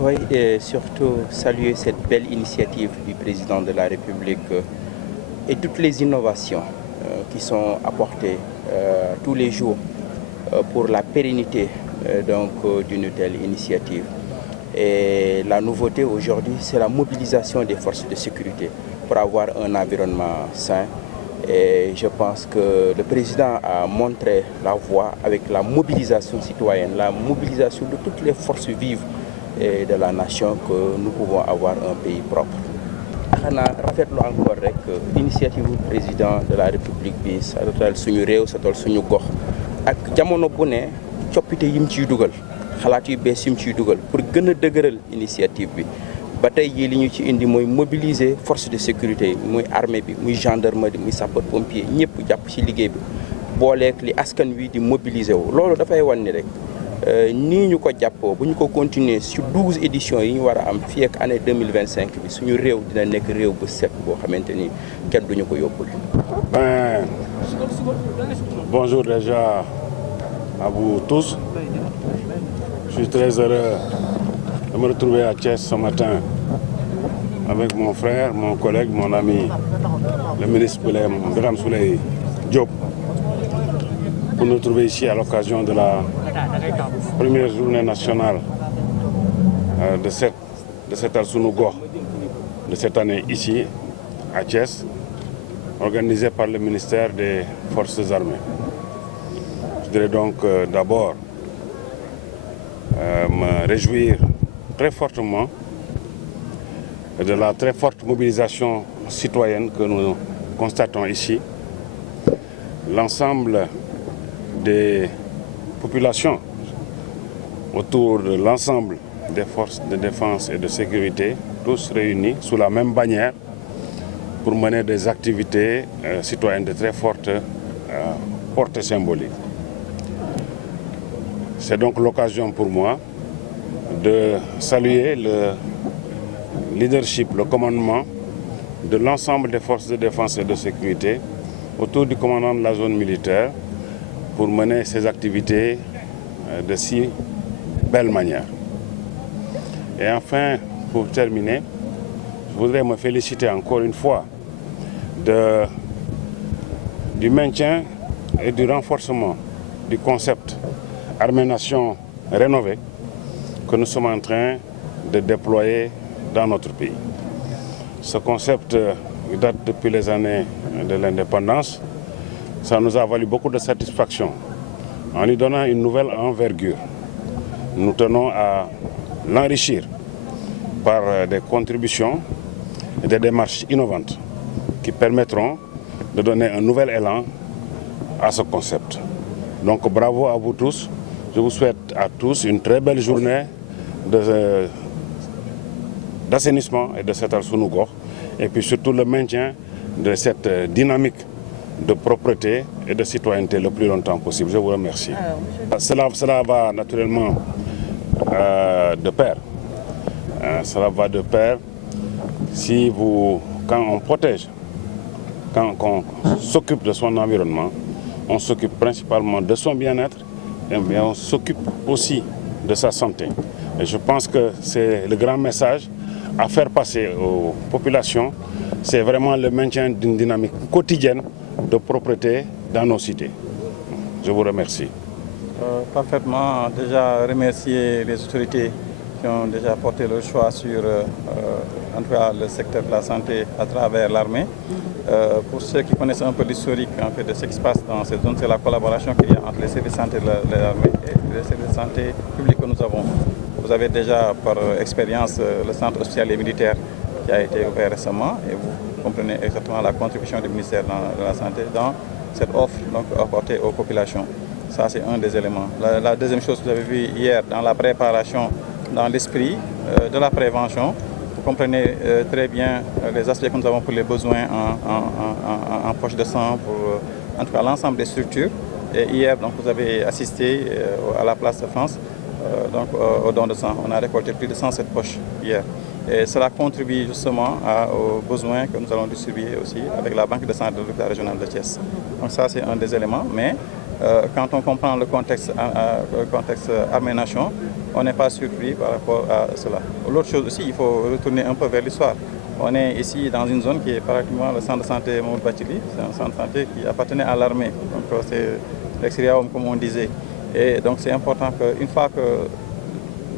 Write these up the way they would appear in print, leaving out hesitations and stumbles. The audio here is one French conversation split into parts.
Oui, et surtout saluer cette belle initiative du président de la République et toutes les innovations qui sont apportées tous les jours pour la pérennité d'une telle initiative. Et la nouveauté aujourd'hui, c'est la mobilisation des forces de sécurité pour avoir un environnement sain. Et je pense que le président a montré la voie avec la mobilisation citoyenne, la mobilisation de toutes les forces vives et de la nation, que nous pouvons avoir un pays propre. xanaa rafetlu encore rek initiative du président de la république bi satal suñu réew satal suñu gox ak jamono bu ne coppite yim ciy dugal xalaat yu bees yim ciy dugal pour gën a dëgëral initiative bi ba tey jii li ñu ci indi mooy mobiliser force de sécurité muy armée bi muy gendarmerie muy sapeur pompier ñëpp jàpp ci liggéey bi booleek li askan wi di mobiliser wu loolu dafay wan ni rek nii ñu ko jàppoo bu ñu ko continuer sur 12 éditions yi ñu war a am fii ak année 2025 bi suñu réew dina nekk réew bu set boo xamante ni kenn duñu ko yóbbul. Bonjour déjà à vous tous. Je suis très heureux de me retrouver à Thiès ce matin avec mon frère, mon collègue, mon ami, le ministre Birame Souleye Diop, pour nous retrouver ici à l'occasion de la première journée nationale de cette Al-Sunu Gox de cette année ici à Thiès, organisée par le ministère des Forces armées. Je voudrais donc d'abord me réjouir très fortement de la très forte mobilisation citoyenne que nous constatons ici. L'ensemble des populations autour de l'ensemble des forces de défense et de sécurité, tous réunis sous la même bannière pour mener des activités citoyennes de très forte portée symbolique. C'est donc l'occasion pour moi de saluer le leadership, le commandement de l'ensemble des forces de défense et de sécurité autour du commandant de la zone militaire pour mener ces activités de si belle manière. Et enfin, pour terminer, je voudrais me féliciter encore une fois du maintien et du renforcement du concept Armée-Nation rénové que nous sommes en train de déployer dans notre pays. Ce concept date depuis les années de l'indépendance. Ça nous a valu beaucoup de satisfaction en lui donnant une nouvelle envergure. Nous tenons à l'enrichir par des contributions et des démarches innovantes qui permettront de donner un nouvel élan à ce concept. Donc bravo à vous tous. Je vous souhaite à tous une très belle journée d'assainissement et de cet Al-Sunu Gox, et puis surtout le maintien de cette dynamique de propreté et de citoyenneté le plus longtemps possible. Je vous remercie. Cela va naturellement de pair. Cela va de pair quand on protège, quand on s'occupe de son environnement, on s'occupe principalement de son bien-être, mais on s'occupe aussi de sa santé. Et je pense que c'est le grand message à faire passer aux populations, c'est vraiment le maintien d'une dynamique quotidienne de propreté dans nos cités. Je vous remercie. Parfaitement. Déjà remercier les autorités qui ont déjà porté le choix sur en tout cas le secteur de la santé à travers l'armée. Pour ceux qui connaissent un peu l'historique en fait, de ce qui se passe dans cette zone, c'est la collaboration qu'il y a entre les services de santé de l'armée et les services de santé publics que nous avons. Vous avez déjà par expérience le centre hospitalier militaire qui a été ouvert récemment et vous comprenez exactement la contribution du ministère de la Santé dans cette offre donc, apportée aux populations. Ça, c'est un des éléments. La deuxième chose que vous avez vu hier dans la préparation, dans l'esprit de la prévention, vous comprenez très bien les aspects que nous avons pour les besoins en poche de sang, pour en tout cas l'ensemble des structures. Et hier, donc, vous avez assisté à la place de France donc, au don de sang. On a récolté plus de 107 poches hier. Et cela contribue justement aux besoins que nous allons distribuer aussi avec la banque de sang de l'hôpital régional de Thiès. Donc ça, c'est un des éléments. Mais quand on comprend le contexte armée-nation, on n'est pas surpris par rapport à cela. L'autre chose aussi, il faut retourner un peu vers l'histoire. On est ici dans une zone qui est pratiquement le centre de santé Mamadou Bathily. C'est un centre de santé qui appartenait à l'armée. Donc c'est l'extérieur, comme on disait. Et donc c'est important qu'une fois que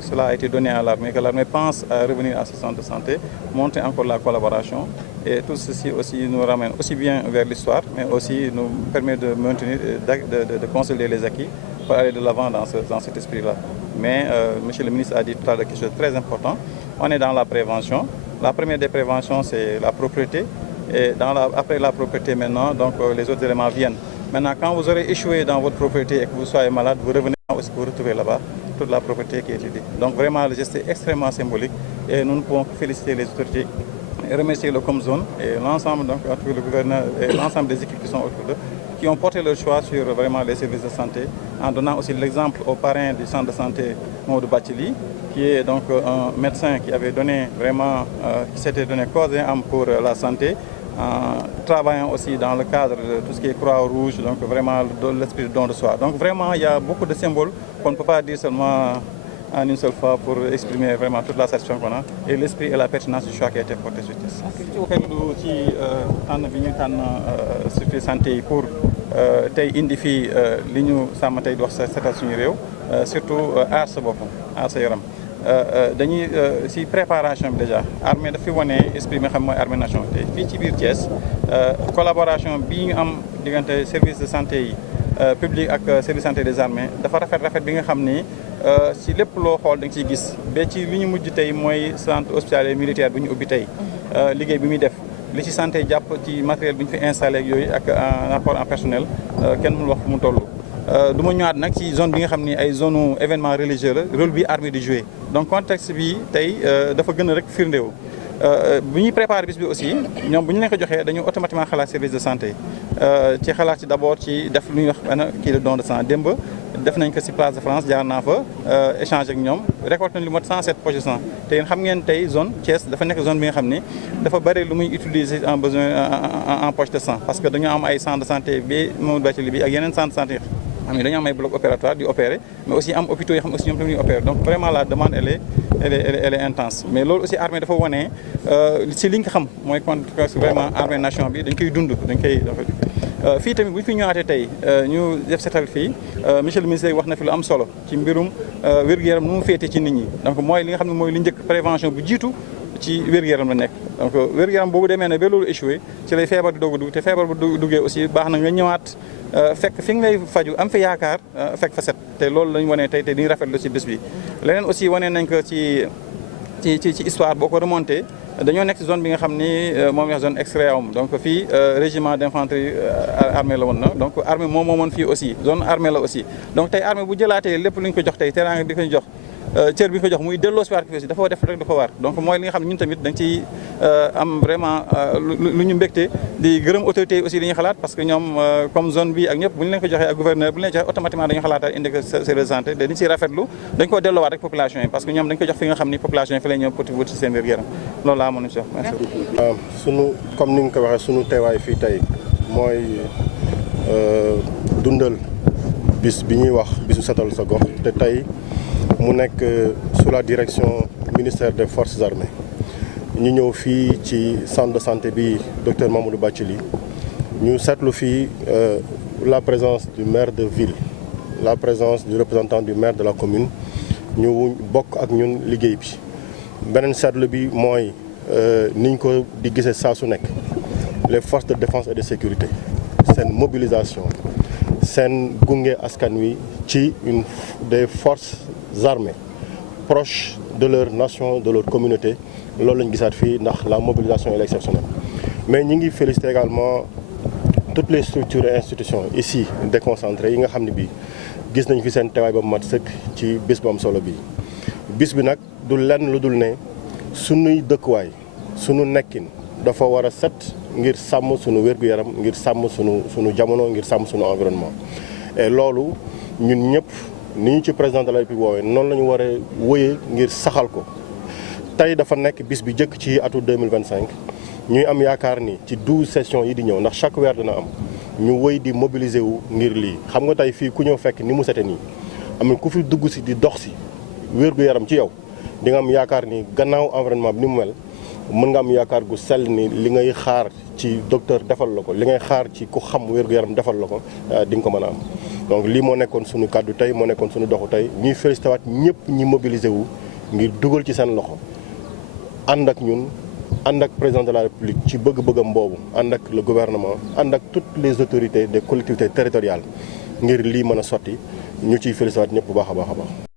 cela a été donné à l'armée, que l'armée pense à revenir à ce centre de santé, montrer encore la collaboration. Et tout ceci aussi nous ramène aussi bien vers l'histoire, mais aussi nous permet de maintenir, de consolider les acquis pour aller de l'avant dans cet esprit-là. Mais Monsieur le ministre a dit tout à l'heure quelque chose de très important. On est dans la prévention. La première des préventions, c'est la propreté. Et après la propreté maintenant, donc les autres éléments viennent. Maintenant, quand vous aurez échoué dans votre propreté et que vous soyez malade, vous revenez aussi vous retrouvez là-bas toute la propreté qui est étudiée. Donc vraiment, le geste est extrêmement symbolique et nous ne pouvons que féliciter les autorités et remercier le Comzone et l'ensemble, donc le gouverneur et l'ensemble des équipes qui sont autour d'eux, qui ont porté leur choix sur vraiment les services de santé, en donnant aussi l'exemple au parrain du centre de santé Mamadou Bathily, qui est donc un médecin qui avait donné vraiment, qui s'était donné corps et âme pour la santé, en travaillant aussi dans le cadre de tout ce qui est Croix-Rouge, donc vraiment l'esprit de don de soi. Donc vraiment, il y a beaucoup de symboles qu'on ne peut pas dire seulement en une seule fois pour exprimer vraiment toute la satisfaction qu'on a et l'esprit et la pertinence du choix qui a été porté sur ce. ci tànn bi ñu tànn structure santé yi pour tey indi fii li ñu sàmm tey di wax setal suñu réew surtout aar sa bopp aar sa yaram. dañuy si préparation bi déjà armée daf fi wane esprit bi nga xam mooy armée nation te fii ci biir Thiès collaboration bii ñu am diggante service de santé yi public ak service santé des armées dafa rafet bi nga xam ni si lépp loo xool da nga ciy gis ba ci li ñu mujj tey mooy centre hospitalier militaire bi ñu ubbi tey liggéey bi muy def li ci santé jàpp ci matériel bi ñu fi installé ak yooyu ak en rapport en personnel kenn mënul wax fu mu toll. du ma ñëwaat nag ci zone bi nga xam ni ay zone événement religieux la rôle bi armée di jouer donc contexte bi tey dafa gën a rek firndéewu bu ñuy préparer bis bi aussi ñoom bu ñu leen ko joxee dañu automatiquement xalaat service de santé ci xalaat ci d'abord ci def lu ñuy wax benn kii de don de sang démb def nañ ko ci place de France jaar naa fa échange ak ñoom récolte nañ lu mot 107 poches de sang te yéen xam ngeen tey zone Thiès dafa nekk zone bi nga xam ni dafa bëri lu muy utiliser en besoin en poche de sang parce que dañoo am ay centre de santé bi Mamadou Bathily bi ak yeneen centre de santé xam ne dañoo am ay bloc opératoire di opérer mais aussi am hôpitaux yoo xam aussi ñoom tamit ñuy opérer donc vraiment la demande elle est intense mais loolu aussi armée dafa wane si li nga xam mooy contexte vraiment armée nation bi dañ koy dund dañ koy fii tamit bu ñu fi ñëwaatee tey ñu def setal fii monsieur le ministre wax na fi lu am solo ci mbirum wér-gu-yaram nu mu féete ci nit ñi donc mooy li nga xam ne mooy li njëkk prévention bu jiitu ci wér-gu-yaram la nekk donc wér-gu-yaram boobu demee ne ba loolu échoué ci lay feebar di doog a dugg te feebar bu duggee aussi baax na nga ñëwaat fekk fi nga lay faju am fi yaakaar fekk fa set te loolu lañ wane tey te di rafetlu ci bés bi leneen aussi wane nañ ko ci histoire boo ko remonté dañoo nekk ci zone bi nga xam ni moom la zone ex-Réaum donc fii régiment d'infanterie armée la woon na donc armée moom moomoon fii aussi zone armée la aussi donc tey armée bu jëlaatee lépp lu ñu ko jox tey teraanga bi ko jox cër bi ko jox muy delloo si waat ko aussi dafa def rek dafa war donc mooy li nga xam ne ñun tamit dañ ciy am vraiment lu ñu mbégte di gërëm autorités yi aussi li ñuy xalaat parce que ñoom comme zone bi ak ñëpp bu ñu leen ko joxee ak gouverneur bu ñu leen joxee automatiquement dañu xalaat indi ko service de santé dañu ciy rafetlu dañ ko delloowaat rek population yi parce que ñoom dañ ko jox fi nga xam ni population yi fi lay ñëw pour wut ci seen wér-gu-yaram loolu laa mën a jox merci. sunu comme ni nga ko waxee sunu teewaay fii tey mooy dundal bis bi ñuy wax bisu setal sa gox te tey mu nekk sous la direction ministère des forces armées ñu ñëw fii ci centre de santé bi docteur Mamadou Bathily ñu seetlu fii la présence du maire de ville la présence du représentant du maire de la commune ñu bokk ak ñun liggéey bi beneen seetlu bi mooy niñ ko di gisee saa su nekk les forces de défense et de sécurité seen mobilisation seen gunge askan wi ci des forces armées proches de leur nation de leur communauté loolu lañu gisaat fii ndax la mobilisation est exceptionnelle mais ñi ngi féliciter également toutes les structures et institutions ici déconcentrées yi nga xam ne bii gis nañ fi seen teewaay ba mu mat sëkk ci bis bu am solo bii bis bi nag du lenn lu dul ne sunuy dëkkuwaay sunu nekkin dafa war a set ngir sàmm sunu wér-gu-yaram ngir sàmm sunu jamono ngir sàmm sunu environnement et loolu ñun ñëpp ni ñu ci président de la République woowee noonu la ñu war a wëyee ngir saxal ko tey dafa nekk bis bi jëkk ci atu 2025 ñuy am yaakaar ni ci 12 sessions yi di ñëw ndax chaque weer dina am ñu wëy di mobiliser wu ngir lii. xam nga tey fii ku ñëw fekk ni mu sete nii am na ku fi dugg si di dox si wér-gu-yaram ci yow di nga am yaakaar ni gannaaw environnement bi ni mu mel mën nga am yaakaar gu sell ni li ngay xaar ci docteur defal la ko li ngay xaar ci ku xam wér-gu-yaram defal la ko di nga ko mën a am. donc lii moo nekkoon suñu kàddu tey moo nekkoon suñu doxu tey ñuy félicité waat ñëpp ñi mobiliser wu ngir dugal ci seen loxo ànd ak ñun ànd ak président de la république ci bëgg-bëggam boobu ànd ak le gouvernement ànd ak toutes les autorités des collectivités territoriales ngir lii mën a sotti ñu ciy félicité waat ñëpp bu baax a baax a baax.